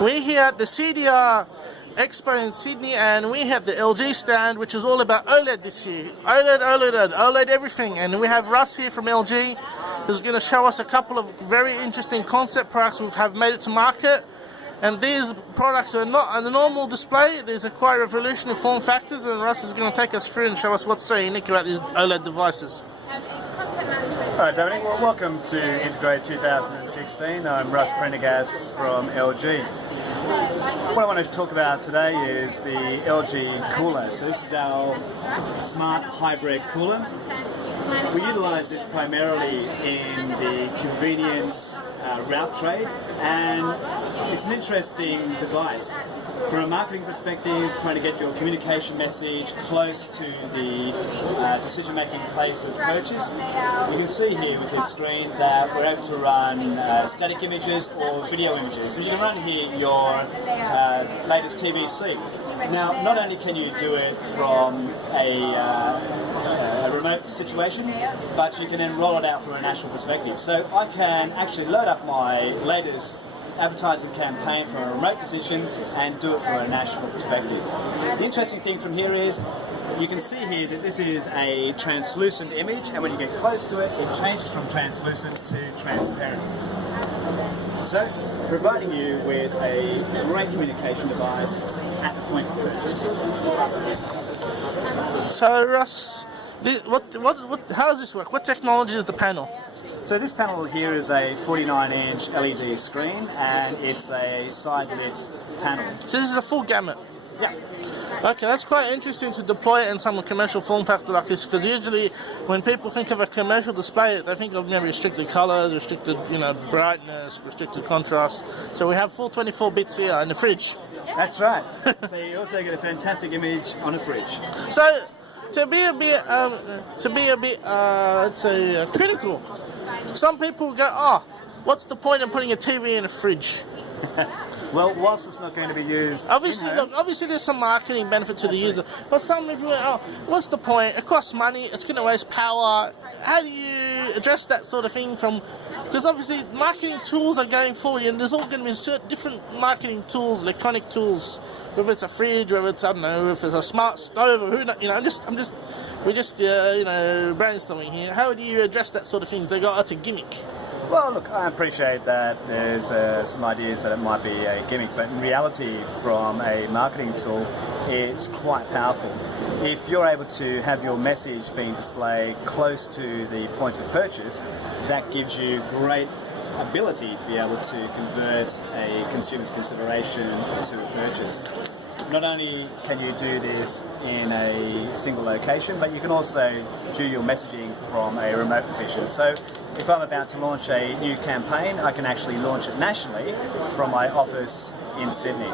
We're here at the CEDIA Expo in Sydney, and we have the LG stand, which is all about OLED this year. OLED everything. And we have Russ here from LG, who's going to show us a couple of very interesting concept products we have made it to market. And these products are not on the normal display. These are quite revolutionary form factors, and Russ is going to take us through and show us what's so unique about these OLED devices. Alright, Dominic, well, welcome to Integrate 2016. I'm Russ Prendergast from LG. What I want to talk about today is the LG cooler. So this is our smart hybrid cooler. We utilise this primarily in the convenience route trade, and it's an interesting device. From a marketing perspective, trying to get your communication message close to the decision-making place of purchase. You can see here with this screen that we're able to run static images or video images. So you can run here your latest TVC. Now, not only can you do it from a remote situation, but you can then roll it out from a national perspective. So I can actually load up my latest advertising campaign from a remote position and do it from a national perspective. The interesting thing from here is you can see here that this is a translucent image, and when you get close to it, it changes from translucent to transparent. So, providing you with a great communication device at the point of purchase. So Russ, how does this work? What technology is the panel? So this panel here is a 49-inch LED screen, and it's a side-lit panel. So this is a full gamut? Yeah. Okay, that's quite interesting to deploy it in some commercial form factor like this, because usually when people think of a commercial display, they think of maybe restricted colors, restricted brightness, restricted contrast. So we have full 24 bits here in the fridge. That's right. So you also get a fantastic image on a fridge. So to be a bit, let's say, critical, some people go, oh, what's the point of putting a TV in a fridge? Well, whilst it's not going to be used obviously there's some marketing benefit to the user, but some people go, oh, what's the point? It costs money, it's going to waste power. How do you address that sort of thing because obviously marketing tools are going forward, and there's all going to be different marketing tools, electronic tools, whether it's a fridge, whether it's, I don't know, if it's a smart stove, or we're just brainstorming here. How do you address that sort of thing? They go, oh, it's a gimmick. Well, look, I appreciate that there's some ideas that it might be a gimmick, but in reality, from a marketing tool, it's quite powerful. If you're able to have your message being displayed close to the point of purchase, that gives you great ability to be able to convert a consumer's consideration to a purchase. Not only can you do this in a single location, but you can also do your messaging from a remote position. So if I'm about to launch a new campaign, I can actually launch it nationally from my office in Sydney.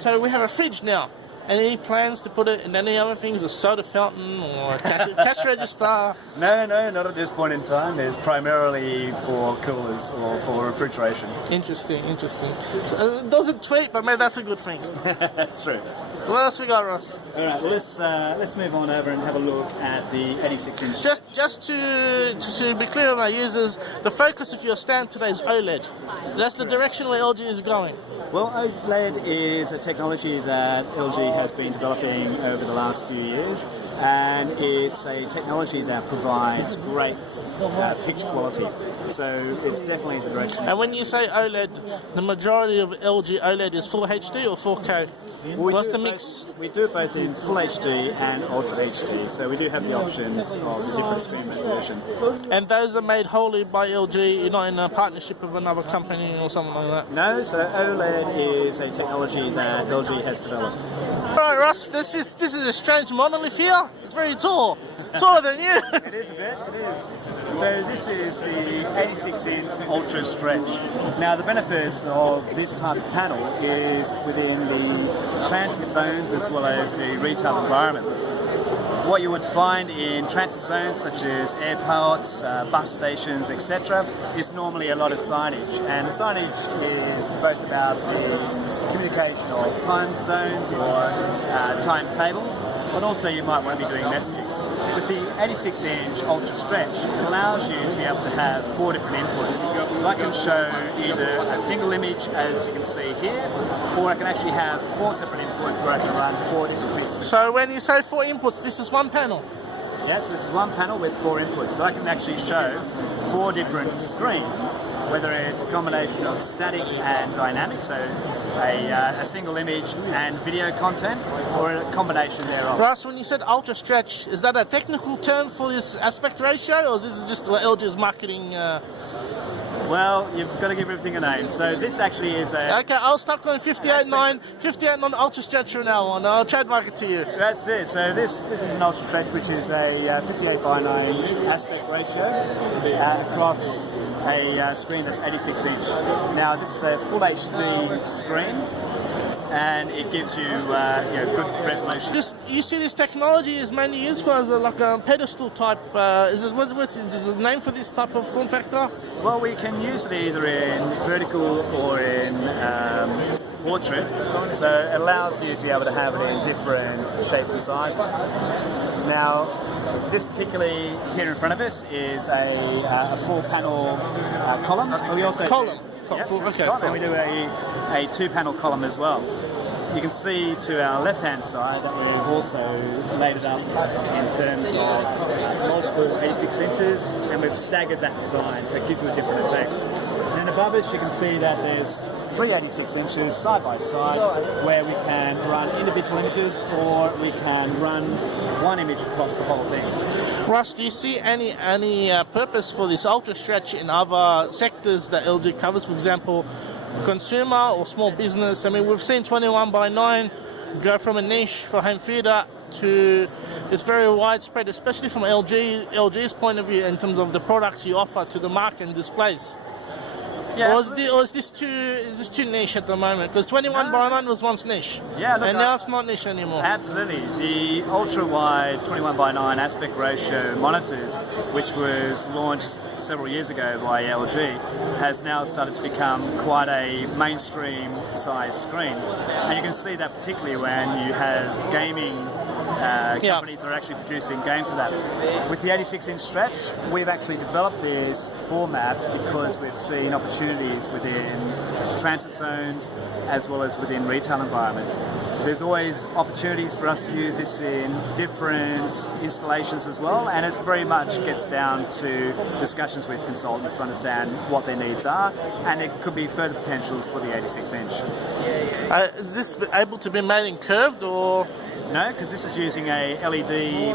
So we have a fridge now. Any plans to put it in any other things, a soda fountain or a cash register? No, not at this point in time. It's primarily for coolers or for refrigeration. Interesting. It doesn't tweet, but maybe that's a good thing. That's true. So what else we got, Ross? All right, well, let's move on over and have a look at the 86-inch. Just to be clear with our users, the focus of your stand today is OLED. That's the direction where LG is going. Well, OLED is a technology that LG has been developing over the last few years, and it's a technology that provides great picture quality. So it's definitely the direction. And when you say OLED, the majority of LG OLED is full HD or 4K? What's the mix? We do it both in full HD and Ultra HD, so we do have the options of different screen resolution. And those are made wholly by LG, you're not in a partnership with another company or something like that? No, so OLED is a technology that LG has developed. Alright, Russ, this is a strange monolith here. It's very tall. Taller than you. It is a bit, it is. So this is the 86-inch Ultra Stretch. Now the benefits of this type of panel is within the transit zones as well as the retail environment. What you would find in transit zones such as airports, bus stations, etc. is normally a lot of signage, and the signage is both about the communication of time zones or timetables, but also you might want to be doing messaging. With the 86-inch Ultra Stretch, it allows you to be able to have 4 different inputs. So I can show either a single image, as you can see here, or I can actually have 4 separate inputs where I can run 4 different pieces. So when you say 4 inputs, this is one panel? Yeah, so this is one panel with 4 inputs. So I can actually show 4 different screens, whether it's a combination of static and dynamic, so a single image and video content, or a combination thereof. Russ, when you said Ultra Stretch, is that a technical term for this aspect ratio, or is this just LG's marketing? Well, you've got to give everything a name. So this actually is a... Okay, I'll start calling 58.9 Ultra Stretch from now on. I'll trademark it to you. That's it. So this is an Ultra Stretch, which is a 58:9 aspect ratio across a screen that's 86 inch. Now this is a full HD screen, and it gives you, good resolution. You see, this technology is mainly used for as like a pedestal type. Is there a name for this type of form factor? Well, we can use it either in vertical or in portrait, so it allows you to be able to have it in different shapes and sizes. Now, this particularly here in front of us is a full panel column. We also and we do a 2-panel column as well. You can see to our left-hand side that we've also laid it up in terms of multiple 86 inches, and we've staggered that design, so it gives you a different effect. And then above us you can see that there's 3 86 inches side by side, where we can run individual images, or we can run one image across the whole thing. Russ, do you see any purpose for this Ultra Stretch in other sectors that LG covers? For example, consumer or small business. I mean, we've seen 21:9 go from a niche for home theatre to it's very widespread, especially from LG's point of view in terms of the products you offer to the market and displays. Yeah, or is this too niche at the moment? Because 21:9 was once niche, and now it's not niche anymore. Absolutely. The ultra-wide 21:9 aspect ratio monitors, which was launched several years ago by LG, has now started to become quite a mainstream size screen. And you can see that particularly when you have gaming companies that are actually producing games for that. With the 86-inch Stretch, we've actually developed this format because we've seen opportunities within transit zones as well as within retail environments. There's always opportunities for us to use this in different installations as well, and it very much gets down to discussions with consultants to understand what their needs are, and there could be further potentials for the 86-inch. Is this able to be made in curved or...? No, because this is using a LED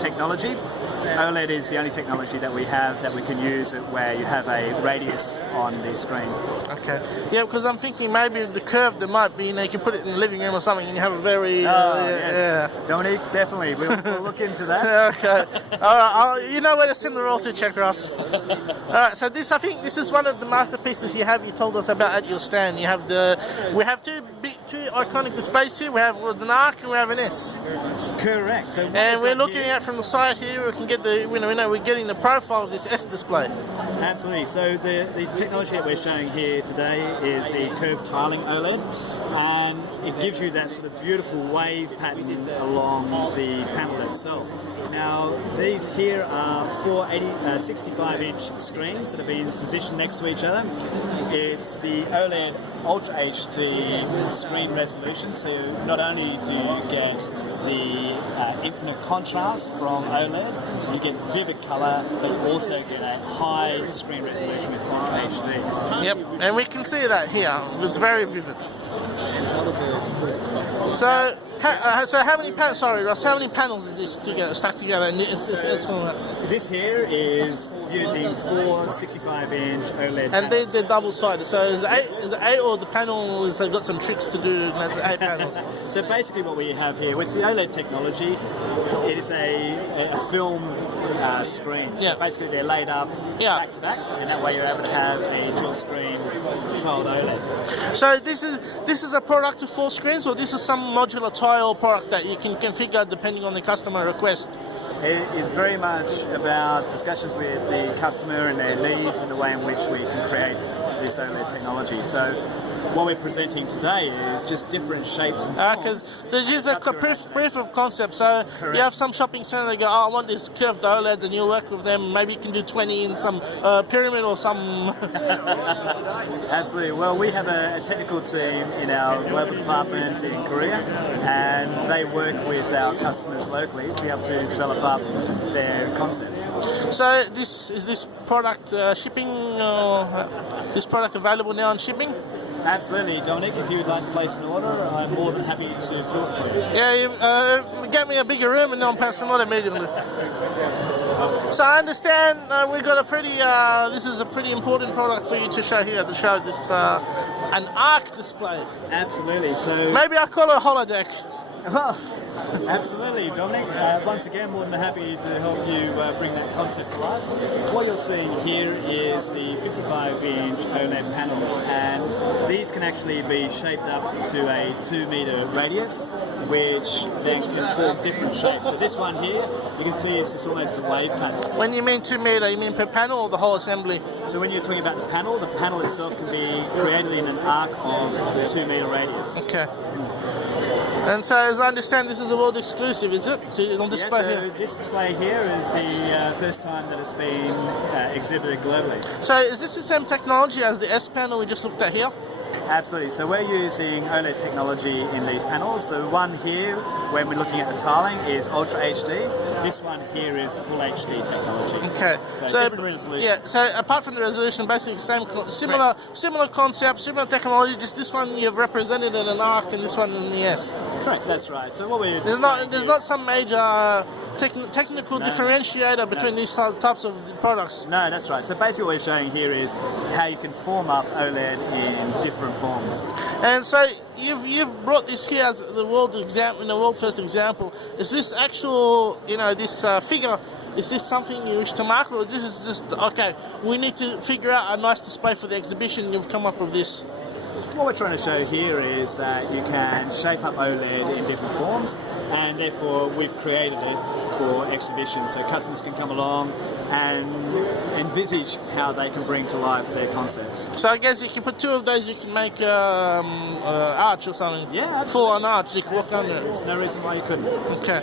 technology. OLED is the only technology that we have that we can use where you have a radius on the screen. Okay. Yeah, because I'm thinking maybe the curve there might be, you can put it in the living room or something and you have a very... yes. Dominique, definitely. We'll look into that. Okay. All right. You know where to send the royalty check, Ross. All right. So I think this is one of the masterpieces you told us about at your stand. We have two iconic displays here. We have an Arc and we have an S. Correct. So and we're looking at from the side here. We can get we're getting the profile of this S display. Absolutely. So the technology that we're showing here today is the curved tiling OLED, and it gives you that sort of beautiful wave pattern along the panel itself. Now, these here are 4 65-inch screens that have been positioned next to each other. It's the OLED Ultra HD screen resolution, so not only do you get the infinite contrast from OLED, you get vivid colour, but you also get a high screen resolution with Ultra HD. Yep, and we can see that here. It's very vivid. So how many panels? Sorry, Ross. How many panels is this stacked together? And this here is using 4 65-inch OLED. And they're double-sided. So is it 8 or the panel has got some tricks to do? And that's 8 panels. So basically, what we have here with the OLED technology, it is a film screen. Yeah. So basically, they're laid up back to back, and that way you're able to have a dual screen tiled OLED. So this is a product of 4 screens, or this is some modular tile product that you can configure depending on the customer request? It is very much about discussions with the customer and their needs and the way in which we can create this OLED technology. So what we're presenting today is just different shapes and forms. Because there's just a proof of concept. So Correct. you have some shopping centre, they go, oh, I want these curved OLEDs, and you work with them. Maybe you can do 20 in some pyramid or some. Absolutely. Well, we have a technical team in our global department in Korea, and they work with our customers locally to be able to develop up their concepts. So this product shipping? This product available now on shipping? Absolutely, Dominic. If you would like to place an order, I'm more than happy to fill it for you. Yeah, get me a bigger room and then I'll pass them on immediately. So I understand we've got a pretty, this is a pretty important product for you to show here at the show. This an ARC display. Absolutely. So maybe I'll call it a holodeck. Well, absolutely, Dominic. Once again, more than happy to help you bring that concept to life. What you're seeing here is the 55-inch OLED panels, and these can actually be shaped up to a 2-meter radius, which then can form different shapes. So this one here, you can see it's almost a wave pattern. When you mean 2 meter, you mean per panel or the whole assembly? So when you're talking about the panel itself can be created in an arc of 2-meter radius. Okay. And so, as I understand, this is a world exclusive, is it? On display so here. This display here is the first time that it's been exhibited globally. So, is this the same technology as the S panel we just looked at here? Absolutely. So we're using OLED technology in these panels. The one here, when we're looking at the tiling, is Ultra HD. This one here is Full HD technology. Okay. So different resolution. Yeah. So apart from the resolution, basically similar concept, similar technology. Just this one you've represented in an ARC, and this one in the S. Correct. That's right. So what we're there's not some major technical differentiator between these types of products. No, that's right. So basically what we're showing here is how you can form up OLED in different forms. And so you've brought this here as the world example, in the world first example. Is this actual, this figure? Is this something you wish to market, or this is just okay? We need to figure out a nice display for the exhibition. You've come up with this. What we're trying to show here is that you can shape up OLED in different forms, and therefore we've created it for exhibitions so customers can come along and envisage how they can bring to life their concepts. So I guess you can put 2 of those, you can make arch or something. Yeah, full on arch. You can walk under it. There's no reason why you couldn't. Okay.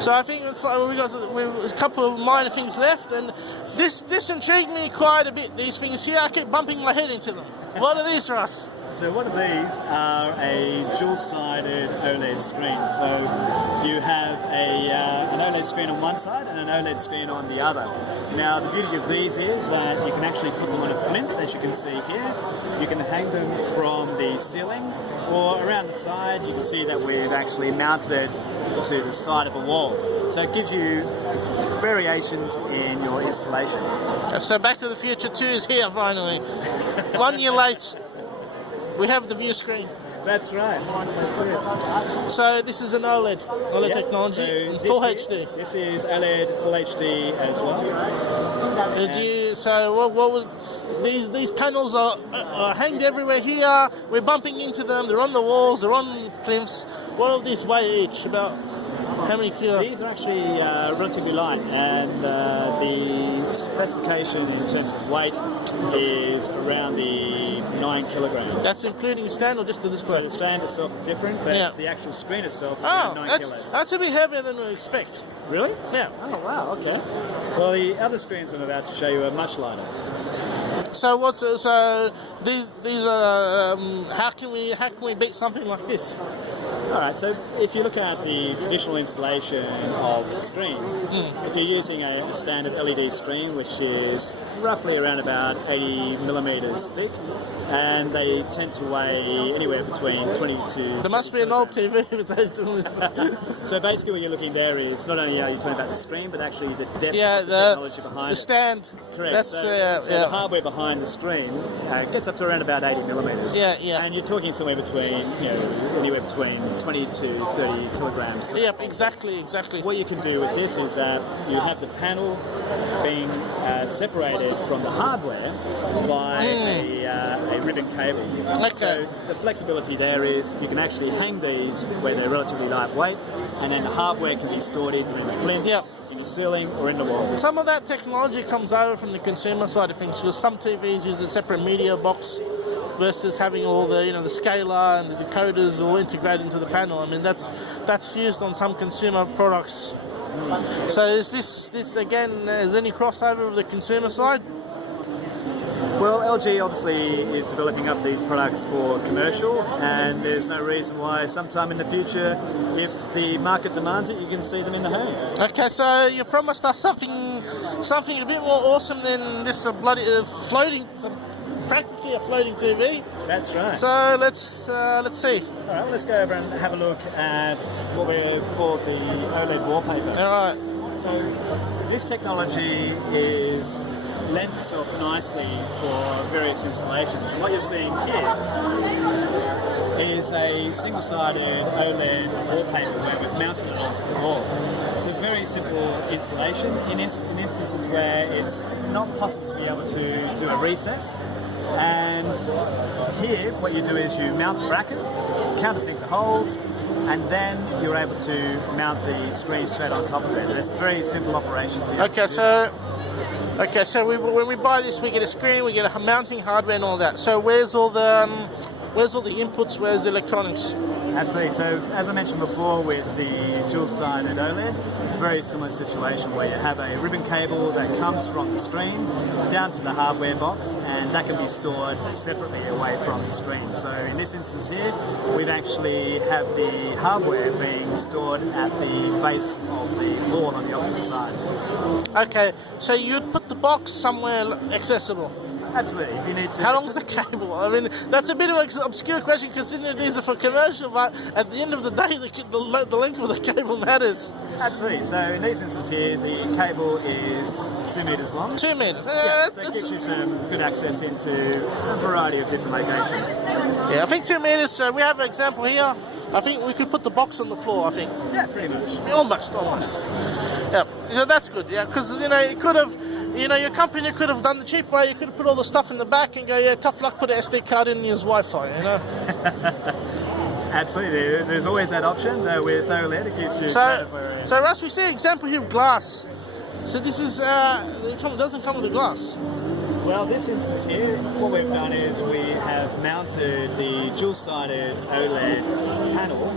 So I think we've got a couple of minor things left, and this intrigued me quite a bit. These things here, I keep bumping my head into them. What are these, Russ? So one of these are a dual-sided OLED screen. So you have an OLED screen on one side and an OLED screen on the other. Now the beauty of these is that you can actually put them on a plinth, as you can see here. You can hang them from the ceiling, or around the side you can see that we've actually mounted it to the side of a wall. So it gives you variations in your installation. So Back to the Future 2 is here finally. 1 year late. We have the view screen. That's right. That's it. So this is an OLED technology, so full HD. This is OLED full HD as well. What was these panels are hanged everywhere here. We're bumping into them. They're on the walls. They're on the plinths. What will these weigh each? About how many kilos? These are actually relatively light, and the specification in terms of weight is around the 9 kilograms. That's including the stand or just the display? So the stand itself is different, but the actual screen itself is around 9 kilos. That's a bit heavier than we expect. Really? Yeah. Oh wow. Okay. Well, the other screens I'm about to show you are much lighter. So these are how can we beat something like this? Alright, so if you look at the traditional installation of screens, if you're using a standard LED screen, which is roughly around about 80 millimeters thick, and they tend to weigh anywhere between 20 to... There must be an old TV if it's doing this. So basically what you're looking there is not only are you talking about the screen, but actually the depth of the technology behind the stand. Correct. That's, so the hardware behind the screen gets up to around about 80 millimeters. Yeah. And you're talking somewhere between, anywhere between 20 to 30 kilograms. Yep, exactly. What you can do with this is that you have the panel being separated from the hardware by a ribbon cable. Okay. So the flexibility there is you can actually hang these where they're relatively lightweight, and then the hardware can be stored either in the plinth, in the ceiling, or in the wall. Some of that technology comes over from the consumer side of things, because some TVs use a separate media box versus having all the the scalar and the decoders all integrated into the panel. I mean, that's used on some consumer products. So is this again? Is any crossover with the consumer side? Well, LG obviously is developing up these products for commercial, and there's no reason why sometime in the future, if the market demands it, you can see them in the home. Okay, so you promised us something a bit more awesome than this bloody practically a floating TV. That's right. So let's see. All right, well, let's go over and have a look at what we've called the OLED wallpaper. All right. So this technology lends itself nicely for various installations. And what you're seeing here is a single-sided OLED wallpaper where we've mounted it onto the wall. It's a very simple installation in instances where it's not possible to be able to do a recess. And here what you do is you mount the bracket, countersink the holes, and then you're able to mount the screen straight on top of it. It's a very simple operation. Okay, so when we buy this, we get a screen, we get a mounting hardware and all that. So where's all the inputs, where's the electronics? Absolutely. So as I mentioned before, with the dual-sided OLED, very similar situation where you have a ribbon cable that comes from the screen down to the hardware box, and that can be stored separately away from the screen. So in this instance here, we'd actually have the hardware being stored at the base of the wall on the opposite side. Okay, so you'd put the box somewhere accessible. Absolutely, if you need to. How long is the cable? I mean, that's a bit of an obscure question considering these are for commercial, but at the end of the day, the length of the cable matters. Absolutely. So in these instances here, the cable is 2 meters long. 2 meters. Yeah, so it gives you some good access into a variety of different locations. Yeah, I think 2 meters. So we have an example here. I think we could put the box on the floor. I think. Yeah, pretty much. Almost. Yeah, that's good. Yeah, because it could have. Your company could have done the cheap way. You could have put all the stuff in the back and go, yeah, tough luck, put an SD card in and use Wi-Fi, Absolutely. There's always that option. With OLED, it gives you... So Russ, we see an example here of glass. So this is, it doesn't come with the glass. Well, this instance here, what we've done is we have mounted the dual-sided OLED panel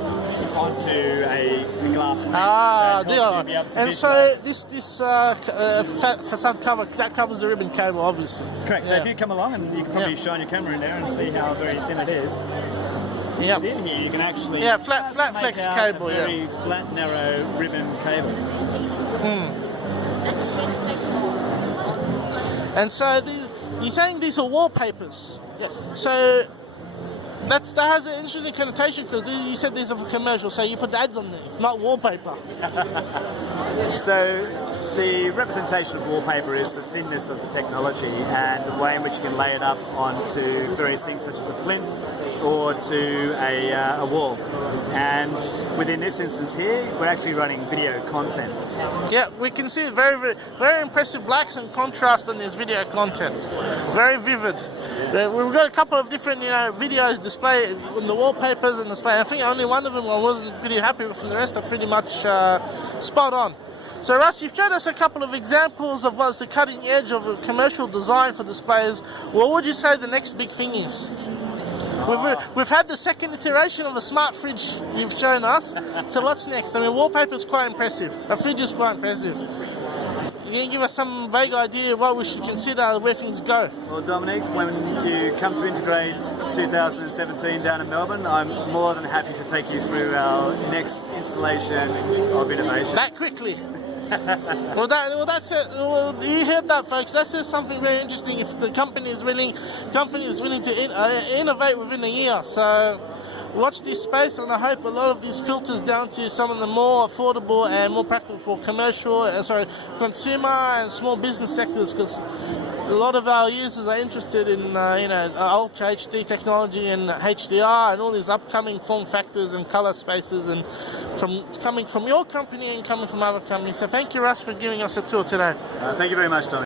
onto a glass plate. And so this facade cover, that covers the ribbon cable, obviously. Correct. So if you come along, and you can probably shine your camera in there and see how very thin it is. Yeah. Within here, you can actually flat flex cable. A very flat, narrow ribbon cable. And so you're saying these are wallpapers? Yes. So that has an interesting connotation because you said these are for commercial, so you put ads on these, not wallpaper. So the representation of wallpaper is the thinness of the technology and the way in which you can lay it up onto various things such as a plinth or to a wall. And within this instance here, we're actually running video content. Yeah, we can see very, very, very impressive blacks and contrast on this video content. Very vivid. We've got a couple of different videos displayed on the wallpapers and display. I think only one of them I wasn't pretty happy with, and the rest are pretty much spot on. So Russ, you've shown us a couple of examples of what's the cutting edge of a commercial design for displays. What would you say the next big thing is? We've had the second iteration of a smart fridge you've shown us. So what's next? I mean, wallpaper's quite impressive. A fridge is quite impressive. You can give us some vague idea of what we should consider, where things go? Well, Dominic, when you come to Integrate 2017 down in Melbourne, I'm more than happy to take you through our next installation of innovation. That quickly? That's it. Well, you heard that, folks. That says something very interesting. If the company is willing to innovate within a year, so watch this space, and I hope a lot of these filters down to some of the more affordable and more practical for consumer and small business sectors, because a lot of our users are interested in Ultra HD technology and HDR and all these upcoming form factors and color spaces, and coming from your company and coming from other companies. So thank you, Russ, for giving us a tour today. Thank you very much, Don.